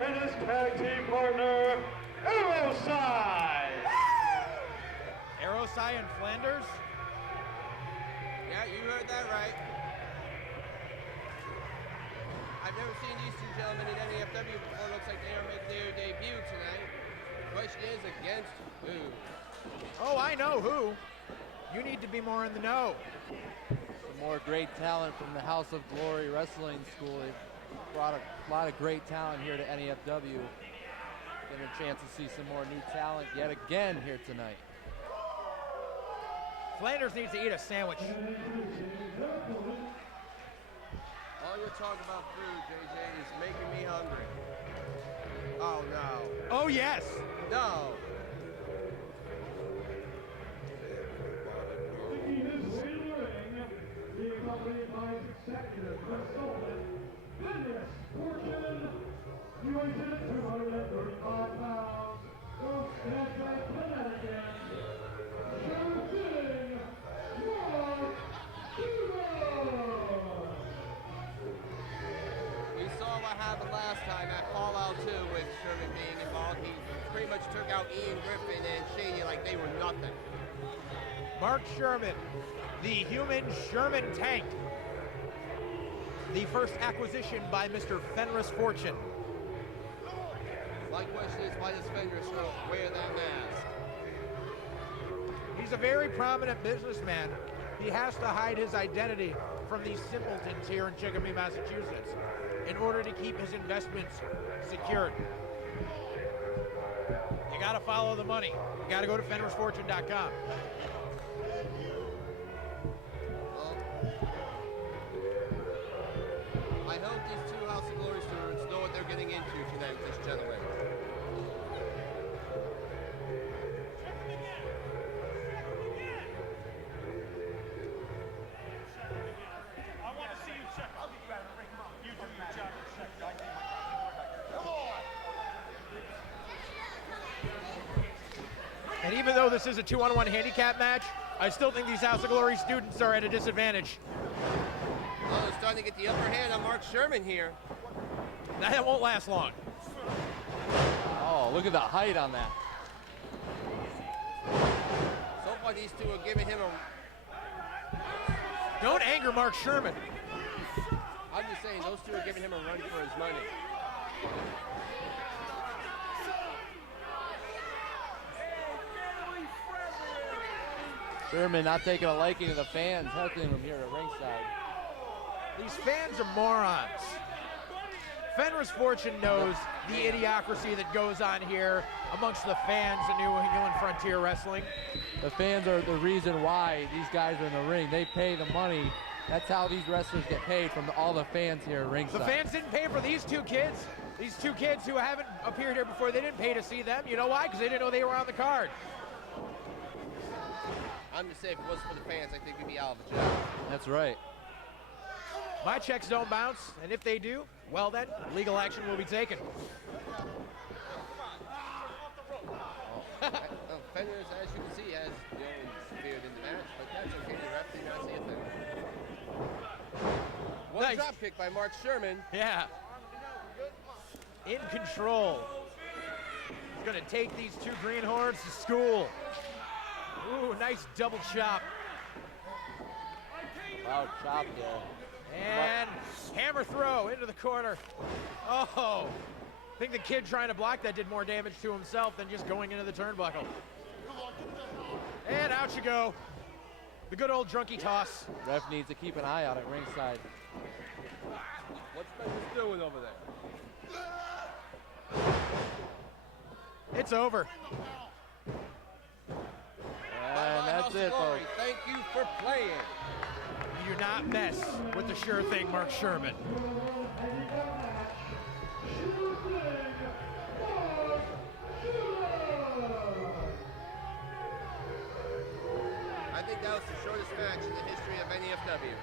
and his tag team partner, Aerocide. Aerocide and Flanders? Yeah, you heard that right. I've never seen these two gentlemen in NEFW before. Looks like they are making their debut tonight. Question is, against who? Oh, I know who. You need to be more in the know. Some more great talent from the House of Glory Wrestling School. They've brought a lot of great talent here to NEFW. Getting a chance to see some more new talent yet again here tonight. Flanders needs to eat a sandwich. All your talk about food, JJ, is making me hungry. Oh, no. Oh, yes. No. He is in the ring, being accompanied by his executive consultant, Flanders Fortune, he weighs in at 235 pounds, from Stanford, Connecticut, Shurman, We saw what happened last time at Fallout 2 with Shurman being involved. He pretty much took out Ian Griffin and Shady like they were nothing. Mark Shurman, the human Shurman tank. The first acquisition by Mr. Fenris Fortune. My question is, why does Fenders wear that mask? He's a very prominent businessman. He has to hide his identity from these simpletons here in Chicopee, Massachusetts, in order to keep his investments secured. You gotta follow the money. You gotta go to fenrisfortune.com. Well, I hope these two House of Glory students know what they're getting into tonight with this gentleman. And even though this is a 2-on-1 handicap match, I still think these House of Glory students are at a disadvantage. Oh, they're starting to get the upper hand on Mark Shurman here. That won't last long. Oh, look at the height on that. So far, these two are giving him a... Don't anger Mark Shurman. I'm just saying, those two are giving him a run for his money. Shurman not taking a liking to the fans heckling him here at ringside. These fans are morons. Fenris Fortune knows the idiocracy that goes on here amongst the fans of New England Frontier Wrestling. The fans are the reason why these guys are in the ring. They pay the money. That's how these wrestlers get paid, from all the fans here at ringside. The fans didn't pay for these two kids. These two kids who haven't appeared here before, they didn't pay to see them. You know why? Because they didn't know they were on the card. I'm just saying, if it wasn't for the fans, I think we'd be out of a job. That's right. My checks don't bounce, and if they do, well then, legal action will be taken. Fenders, as you can see, has interfered in the match, but that's okay. The ref did not see a thing. One Nice. drop kick by Mark Shurman. Yeah. In control. He's going to take these two greenhorns to school. Ooh, nice double chop. Wow, chop there. And hammer throw into the corner. Oh, I think the kid trying to block that did more damage to himself than just going into the turnbuckle. And out you go. The good old drunky toss. Ref needs to keep an eye out at ringside. What's Fenders doing over there? It's over. And that's it, Glory, folks. thank you for playing. You do not mess with the sure thing, Mark Shurman. I think that was the shortest match in the history of NEFW.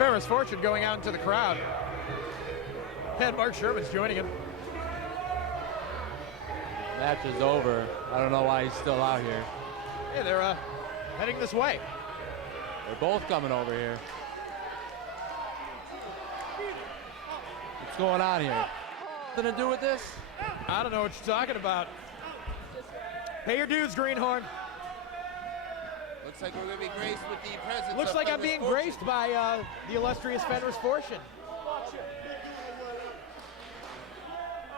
Ferris Fortune going out into the crowd. And Mark Shurman's joining him. Match is over. I don't know why he's still out here. Hey, they're heading this way. They're both coming over here. What's going on here? Nothing to do with this? I don't know what you're talking about. Pay your dues, Greenhorn. Looks like we're going to be graced with the presence Looks of like I'm Flanders being Fortune. graced by the illustrious Fenris Fortune.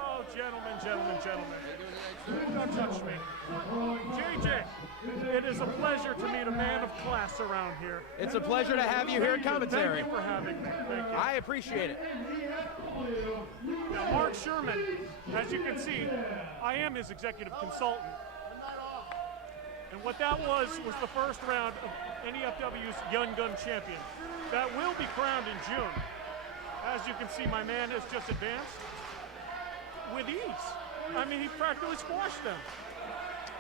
Oh, gentlemen. Don't touch me. JJ, it is a pleasure to meet a man of class around here. It's a pleasure to have you here at commentary. Thank you for having me. Thank you. I appreciate it. Now, Mark Shurman, as you can see, I am his executive consultant. And what that was the first round of NEFW's Young Gun Champion. That will be crowned in June. As you can see, my man has just advanced with ease. I mean, he practically squashed them.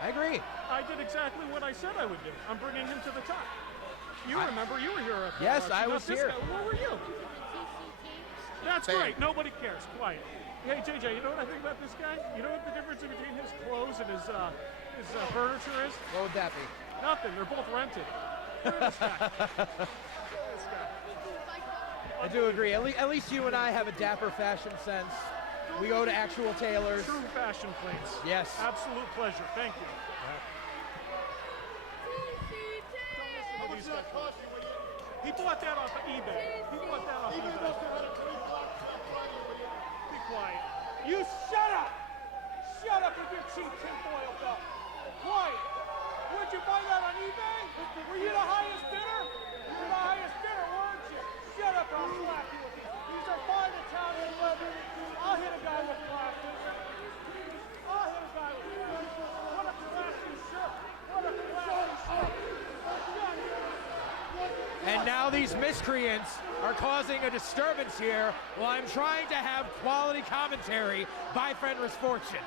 I agree. I did exactly what I said I would do. I'm bringing him to the top. You remember, you were here. Yes, I was here. Where were you? That's great. Nobody cares. Quiet. Hey, JJ, you know what I think about this guy? You know what the difference between his clothes and his furniture is? What would that be? Nothing. They're both rented. Look at this guy. This guy. I do agree. At least you and I have a dapper fashion sense. We go to actual tailors. True fashion plates. Yes. Absolute pleasure. Thank you. He bought that off of eBay. Be quiet. You shut up! Shut up with your cheap tinfoil belt. Quiet. Where'd you buy that on eBay? Were you the highest bidder? You were the highest bidder, weren't you? Shut up, I'll slap you with these. These are fine Italian leather. I'll hit a guy with glasses. What a classy shirt. What a classy shirt. And now these miscreants are causing a disturbance here while I'm trying to have quality commentary by Fenris Fortune.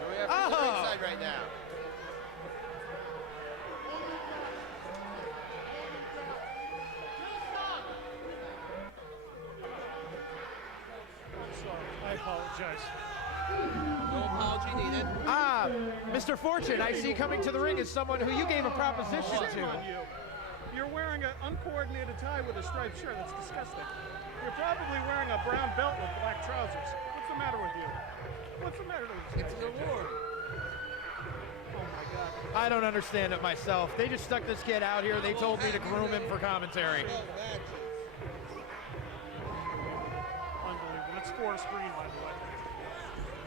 Who we have from the ringside right now? I apologize. No apology needed. Mr. Fortune, I see coming to the ring is someone who you gave a proposition Shame to. on you. You're wearing an uncoordinated tie with a striped shirt. That's disgusting. You're probably wearing a brown belt with black trousers. What's the matter with you? What's the matter with you? It's an award. Oh my God. I don't understand it myself. They just stuck this kid out here. They told me to groom him for commentary. Unbelievable. It's for a screen, by the way.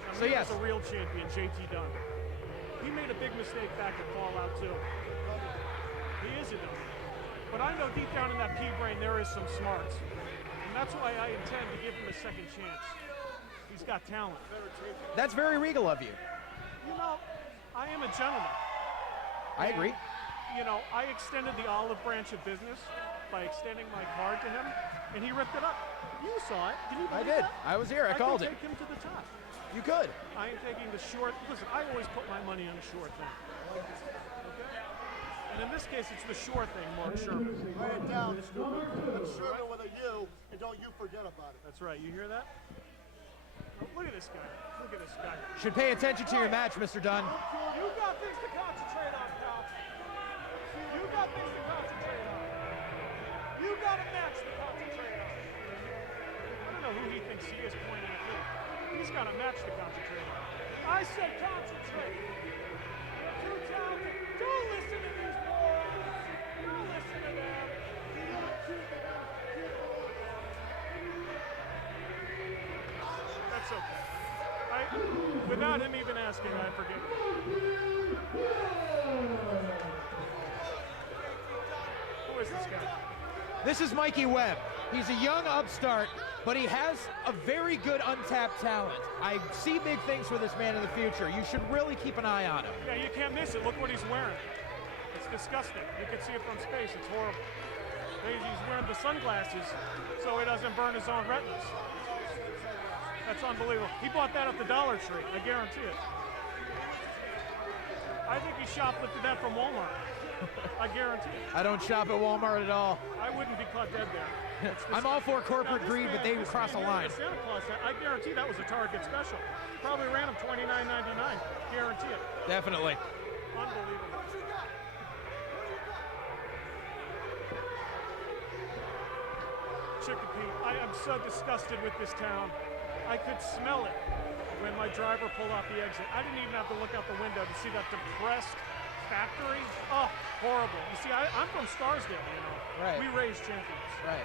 Now, So yes. Here's a real champion, JT Dunn. He made a big mistake back at Fallout 2. He is a Dunn. But I know deep down in that pea brain there is some smarts. And that's why I intend to give him a second chance. He's got talent. That's very regal of you. You know, I am a gentleman. I agree. You know, I extended the olive branch of business by extending my card to him, and he ripped it up. You saw it. Did you I believe did. that? I was here. I called can it. take him to the top. You could. I am taking the short. Listen, I always put my money on the short thing. Okay? And in this case, it's the short thing, Mark Shurman. Write it down. It's Shurman with a U, and don't you forget about it. That's right. You hear that? Oh, look at this guy. Look at this guy. Should pay attention to your match, Mr. Dunn. You got things to concentrate on, pal. You got things to concentrate on. You got a match to concentrate on. I don't know who he thinks he is pointing at me. He's got a match to concentrate on. I said concentrate. You're too talented. Don't listen to these morons. Don't listen to them. That's okay. Without him even asking, I forget. Who is this guy? This is Mikey Webb. He's a young upstart, but he has a very good untapped talent. I see big things for this man in the future. You should really keep an eye on him. Yeah, you can't miss it. Look what he's wearing. It's disgusting. You can see it from space. It's horrible. He's wearing the sunglasses so he doesn't burn his own retinas. That's It's unbelievable. He bought that at the Dollar Tree. I guarantee it. I think he shoplifted that from Walmart. I guarantee it. I don't shop at Walmart at all. I wouldn't be caught dead there. I'm all for corporate greed, but they cross a line. The Santa Claus, I guarantee that was a Target special. Probably ran him $29.99. Guarantee it. Definitely. Unbelievable. Chicopee, I am so disgusted with this town. I could smell it when my driver pulled off the exit. I didn't even have to look out the window to see that depressed factory. Oh, horrible. You see, I'm from Scarsdale, you know. Right. We raise champions. Right.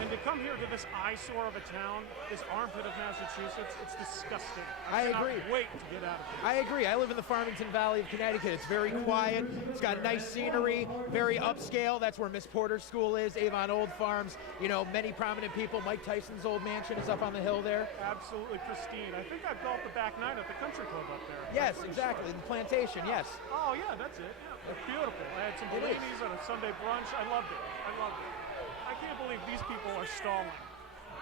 And to come here to this eyesore of a town, this armpit of Massachusetts, it's disgusting. I agree. Cannot wait to get out of here. I agree. I live in the Farmington Valley of Connecticut. It's very quiet. It's got nice scenery, very upscale. That's where Miss Porter's school is, Avon Old Farms. You know, many prominent people. Mike Tyson's old mansion is up on the hill there. Absolutely pristine. I think I built the back nine at the country club up there. Yes, exactly. The plantation, yes. Oh, yeah, that's it. Yeah, it's beautiful. I had some Bellinis and a Sunday brunch. I loved it. I loved it. I can't believe these people are stalling.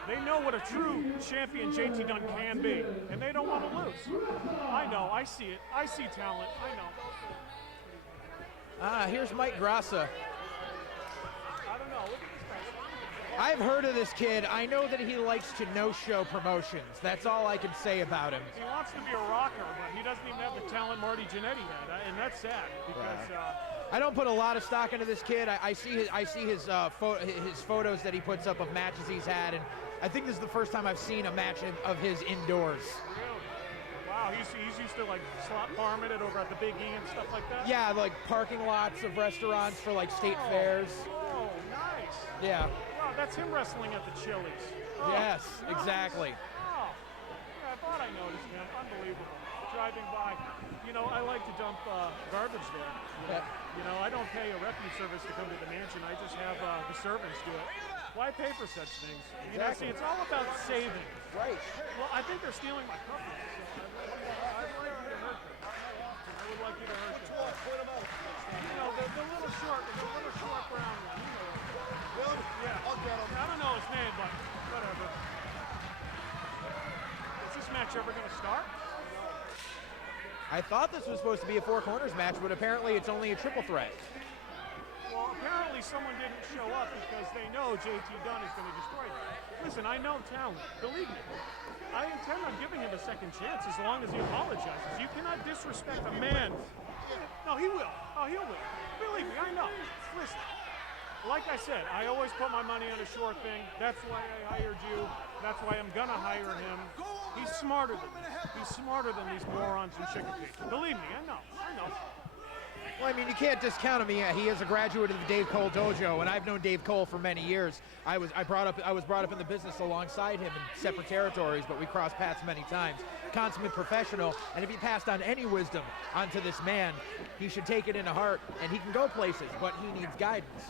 They know what a true champion JT Dunn can be, and they don't want to lose. I know. I see it. I see talent. I know. Here's Mike Graca. I don't know. Look at this guy. I've heard of this kid. I know that he likes to no-show promotions. That's all I can say about him. He wants to be a rocker, but he doesn't even have the talent Marty Jannetty had, and that's sad because. I don't put a lot of stock into this kid. I see his photos that he puts up of matches he's had, and I think this is the first time I've seen a match of his indoors. Really? Wow, he's used to like slot farming it over at the Big E and stuff like that? Yeah, like parking lots of restaurants for like state fairs. Oh, nice. Yeah. Wow, that's him wrestling at the Chili's. Oh, yes, nice. exactly. Oh, yeah, I thought I noticed him. Unbelievable. Driving by, you know, I like to dump garbage there. Yeah. You know, I don't pay a refuse service to come to the mansion. I just have the servants do it. Why pay for such things? You know, see, it's all about saving. Right. Well, I think they're stealing my company, so I'd like you to hurt them. I would like you to hurt them. You know, the little short brown one. You know what? Yeah. I'll get him. I don't know his name, but whatever. Is this match ever going to start? I thought this was supposed to be a four corners match, but apparently it's only a triple threat. Well, apparently someone didn't show up because they know JT Dunn is going to destroy them. Listen, I know talent. Believe me. I intend on giving him a second chance as long as he apologizes. You cannot disrespect a man. No, he will. Oh, he'll win. Believe me, I know. Listen, like I said, I always put my money on a sure thing. That's why I hired you. That's why I'm going to hire him. He's smarter than me. He's smarter than these morons in Chicopee. Believe me, I know. Well, I mean, you can't discount him. He is a graduate of the Dave Cole dojo, and I've known Dave Cole for many years. I was brought up in the business alongside him in separate territories, but we crossed paths many times. Consummate professional, and if he passed on any wisdom onto this man, he should take it into heart, and he can go places, but he needs guidance.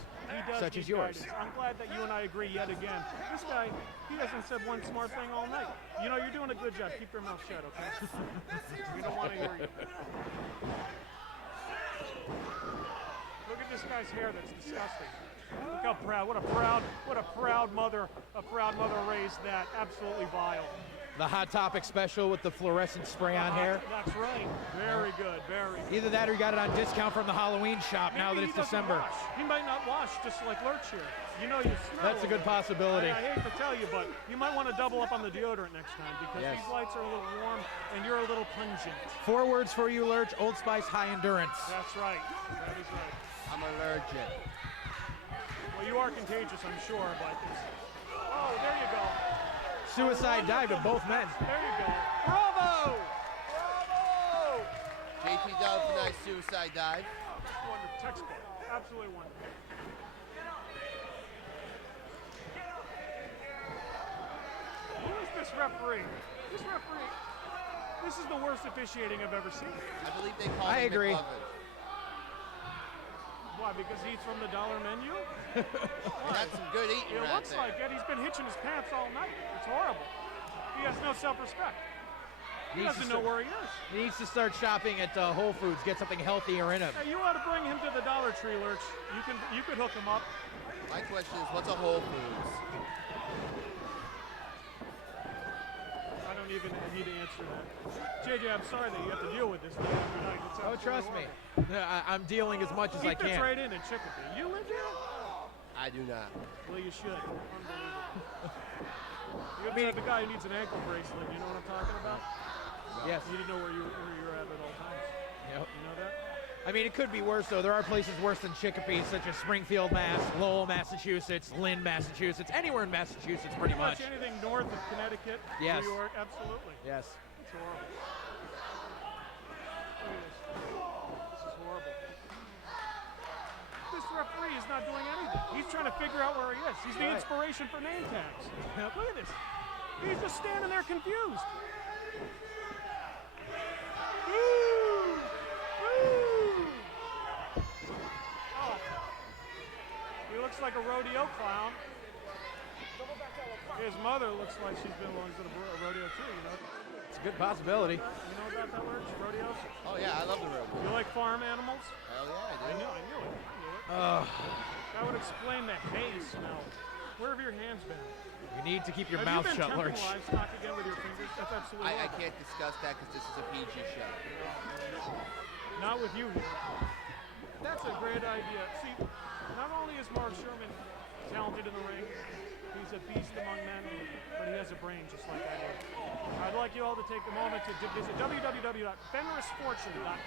Such as yours. Guidance. I'm glad that you and I agree yet again. This guy, he hasn't said one smart thing all night. You know, you're doing a good job. Keep your mouth shut, okay? We don't want to hear you. Look at this guy's hair. That's disgusting. Look how proud. What a proud mother raised that. Absolutely vile. The Hot Topic special with the fluorescent spray-on hair. That's right. Very good. Very good. Either that or you got it on discount from the Halloween shop. Maybe now that it's December. Wash. He might not wash, just like Lurch here. You know, you smell. That's a good possibility. I hate to tell you, but you might want to double up on the deodorant next time because these lights are a little warm and you're a little pungent. 4 words for you, Lurch. Old Spice High Endurance. That's right. That is right. I'm allergic. Well, you are contagious, I'm sure, but it's... Oh, there you go. Suicide dive to both men. There you go. Bravo! Bravo! JT Dunn for nice suicide dive. Wonderful. Textbook. Absolutely wonderful. Who is this referee? This is the worst officiating I've ever seen. I believe they call him I agree. McLovin. Why, because he eats from the dollar menu? That's some good eating It right looks there. like it. He's been hitching his pants all night. It's horrible. He has no self-respect. He doesn't know where he is. He needs to start shopping at Whole Foods, get something healthier in him. Hey, you ought to bring him to the Dollar Tree, Lurch. You could hook him up. My question is, what's a Whole Foods? I don't you're going to need to answer that. JJ, I'm sorry that you have to deal with this night after night. It's Oh, trust me. I'm dealing as much as I He fits can. right in Chicopee. You live here? I do not. Well, you should. Unbelievable. You're the type of guy who needs an ankle bracelet. You know what I'm talking about? Yes. You need to know where you're at all times. Yep. You know that? I mean, it could be worse, though. There are places worse than Chicopee, such as Springfield, Mass., Lowell, Massachusetts, Lynn, Massachusetts, anywhere in Massachusetts, pretty much. Anything north of Connecticut, Yes. New York, absolutely. Yes. It's horrible. Look at this. This is horrible. This referee is not doing anything. He's trying to figure out where he is. He's the Right. inspiration for name tags. Look at this. He's just standing there confused. Ooh. Ooh. Oh. He looks like a rodeo clown. His mother looks like she's been a rodeo too, you know. It's a good possibility. You know about that word, rodeos? Oh yeah, I love the road. You like farm animals? Hell yeah, I knew it. That would explain the hay smell. Where have your hands been? You need to keep your Have mouth you been shut, tempting Lurch. livestock again with your fingers? That's absolutely I horrible. can't discuss that because this is a PG show. Not with you here. That's a great idea. See, not only is Mark Shurman talented in the ring, he's a beast among men, but he has a brain just like I do. I'd like you all to take a moment to visit www.fenrisfortune.com.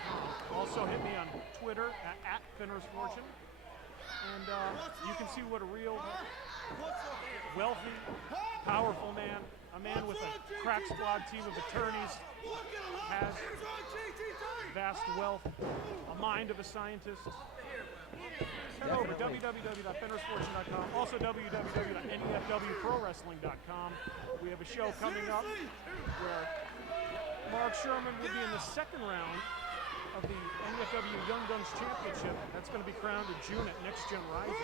Also hit me on Twitter at FenrisFortune. And you can see what a real wealthy, powerful man, a man with a crack squad team of attorneys, has vast wealth, a mind of a scientist. Head over www.fenrisfortune.com, also www.nefwprowrestling.com. We have a show coming up where Mark Shurman will be in the second round of the NEFW Young Guns Championship. That's going to be crowned in June at Next Gen Rising.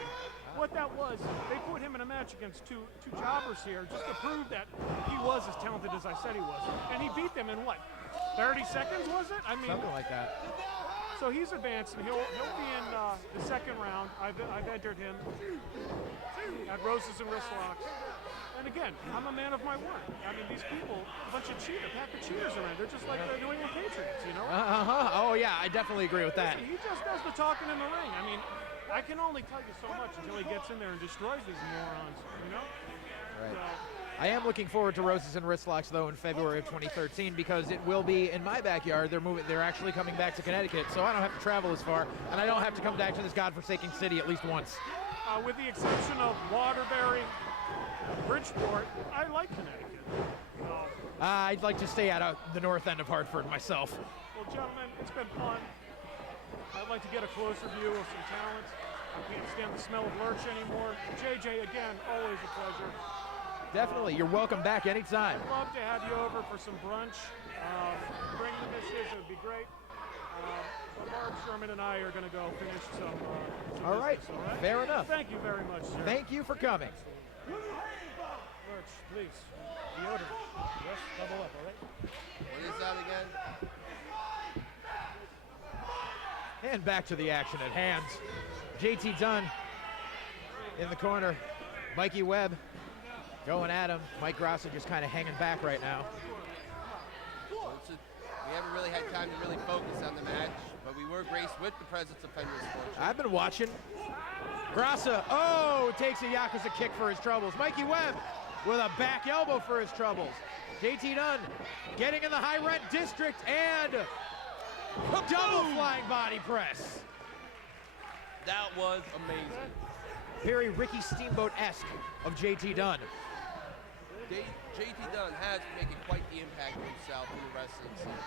What that was, they put him in a match against two jobbers here just to prove that he was as talented as I said he was. And he beat them in what, 30 seconds was it? I mean, Something like that. so he's advancing. He'll be in the second round. I've entered him at Roses and Wrist Locks. And again, I'm a man of my word. I mean, these people, a bunch of cheaters, pack of cheaters around. They're just like the New England Patriots, you know? Oh, yeah, I definitely agree with that. He just does the talking in the ring. I mean, I can only tell you so much until he gets in there and destroys these morons, you know? Right. So, I am looking forward to Roses and Wrist Locks, though, in February of 2013, because it will be in my backyard. They're actually coming back to Connecticut, so I don't have to travel as far, and I don't have to come back to this godforsaken city at least once. with the exception of Waterbury, Bridgeport, I like Connecticut. I'd like to stay out of the north end of Hartford myself. Well, gentlemen, it's been fun. I'd like to get a closer view of some talent. I can't stand the smell of lurch anymore. JJ, again, always a pleasure. Definitely. You're welcome back anytime. I'd love to have you over for some brunch. Bring the missus, it would be great. But Mark Shurman and I are going to go finish some All right. business, all right? Fair enough. Thank you very much, sir. Thank you for coming. Lurch, please. Deodorant. Yes, double up, all right? What is that again? And back to the action at hand. JT Dunn in the corner. Mikey Webb going at him. Mike Graca just kind of hanging back right now. We haven't really had time to really focus on the match, but we were graced with the presence of Fenders Fortune. I've been watching. Graca, takes a Yakuza kick for his troubles. Mikey Webb with a back elbow for his troubles. JT Dunn getting in the high rent district and double flying body press. That was amazing. Very Ricky Steamboat-esque of JT Dunn. JT Dunn has been making quite the impact for himself in the wrestling scene.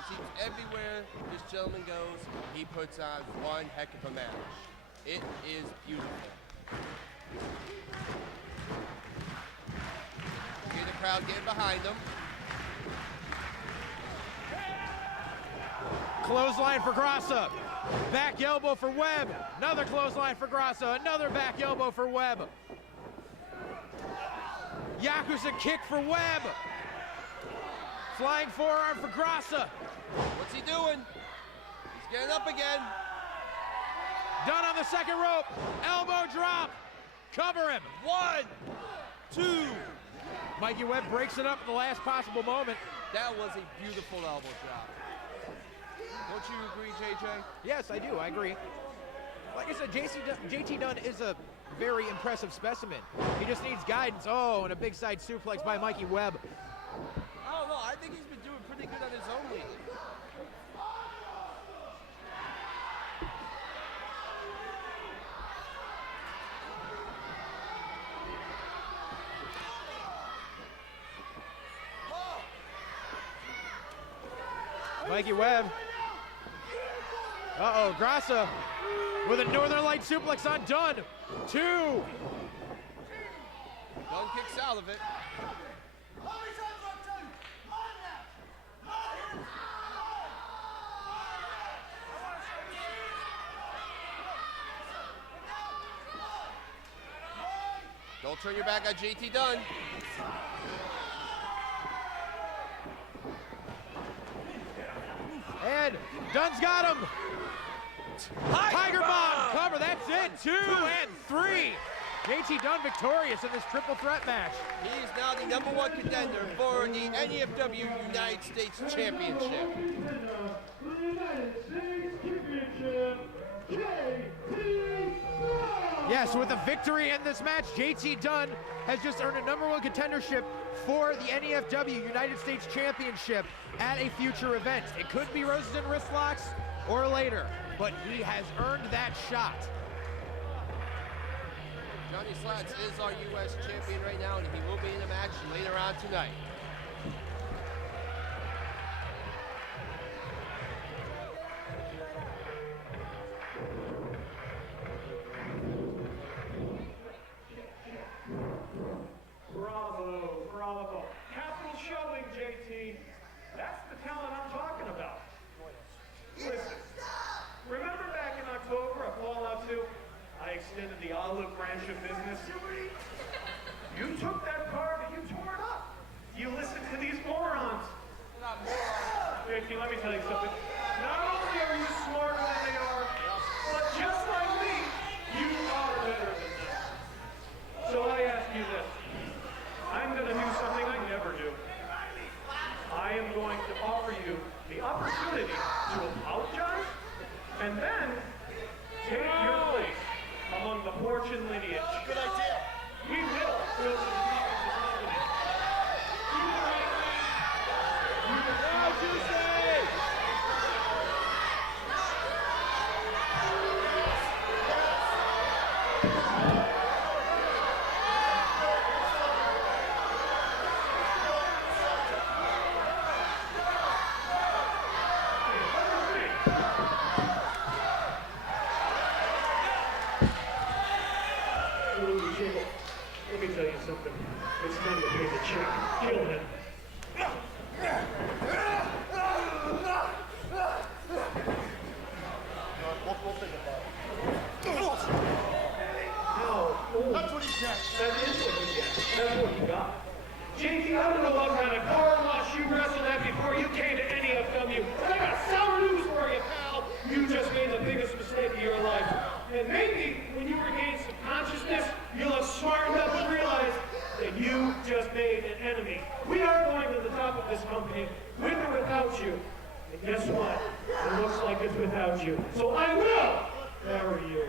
It seems everywhere this gentleman goes, he puts on one heck of a match. It is beautiful. Hear the crowd getting behind him. Clothesline for Graca. Back elbow for Webb. Another clothesline for Graca. Another back elbow for Webb. Yakuza kick for Webb. Flying forearm for Graca. What's he doing? He's getting up again. Dunn on the second rope. Elbow drop. Cover him. 1, 2, Mikey Webb breaks it up at the last possible moment. That was a beautiful elbow drop. Don't you agree, JJ? Yes, I do. I agree. Like I said, JT Dunn is a very impressive specimen. He just needs guidance. Oh, and a big side suplex by Mikey Webb. I don't know. I think he's been doing pretty good on his own lately. Mikey Webb. Uh-oh, Graca with a Northern Light suplex on Dunn. 2. Dunn kicks out of it. Don't turn your back on JT Dunn. And Dunn's got him. Tiger Bomb cover, that's it. 2 and 3. JT Dunn victorious in this triple threat match. He is now the #1 contender for the NEFW United States Championship. Yes, with a victory in this match, JT Dunn has just earned a #1 contendership for the NEFW United States Championship at a future event. It could be roses and wrist locks or later, but he has earned that shot. Johnny Slats is our U.S. champion right now, and he will be in a match later on tonight. Bravo, bravo. Capital showing, JT. That's the talent I'm talking about. Listen, remember back in October at Fallout 2, I extended the olive branch of business? You took that card and you tore it up. You listened to these morons. Not morons. JT, let me tell you something. Not only are you smarter than they are, but just like me, you are better than them. So I ask you this. I'm going to do something I never do. I am going to offer you the opportunity to apologize and then take your place among the fortune lineage. Good idea. We will build the future of this company. Do the right thing. How'd you say? Let me tell you something. It's time to pay the check. Kill him. We'll think about it. No. That's what he gets. That is what you get. That's what you got. JT, I don't know what kind of car wash you wrestled at before you came to NEFW, but I got sour news for you, pal. You just made the biggest mistake of your life. And maybe when you regain some consciousness, you'll have smartened up and realized that you just made an enemy. We are going to the top of this company, with or without you. And guess what? It looks like it's without you. So I will marry you.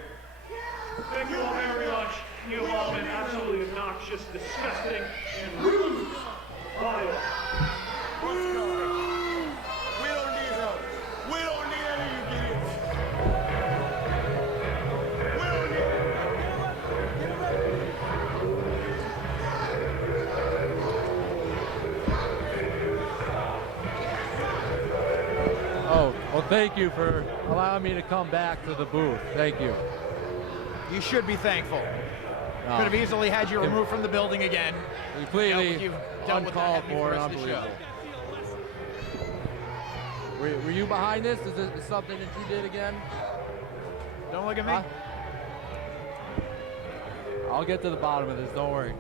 Thank you all very much. You have all been absolutely obnoxious, disgusting, and rude. Vile. What's going? We don't need help. We don't need any of you idiots. We don't need it. Oh, well, thank you for allowing me to come back to the booth. Thank you. You should be thankful. Could have easily had you removed from the building again. Completely You've dealt with that uncalled happening for the and rest of the show. unbelievable. Were you behind this? Is it something that you did again? Don't look at me. Huh? I'll get to the bottom of this, don't worry.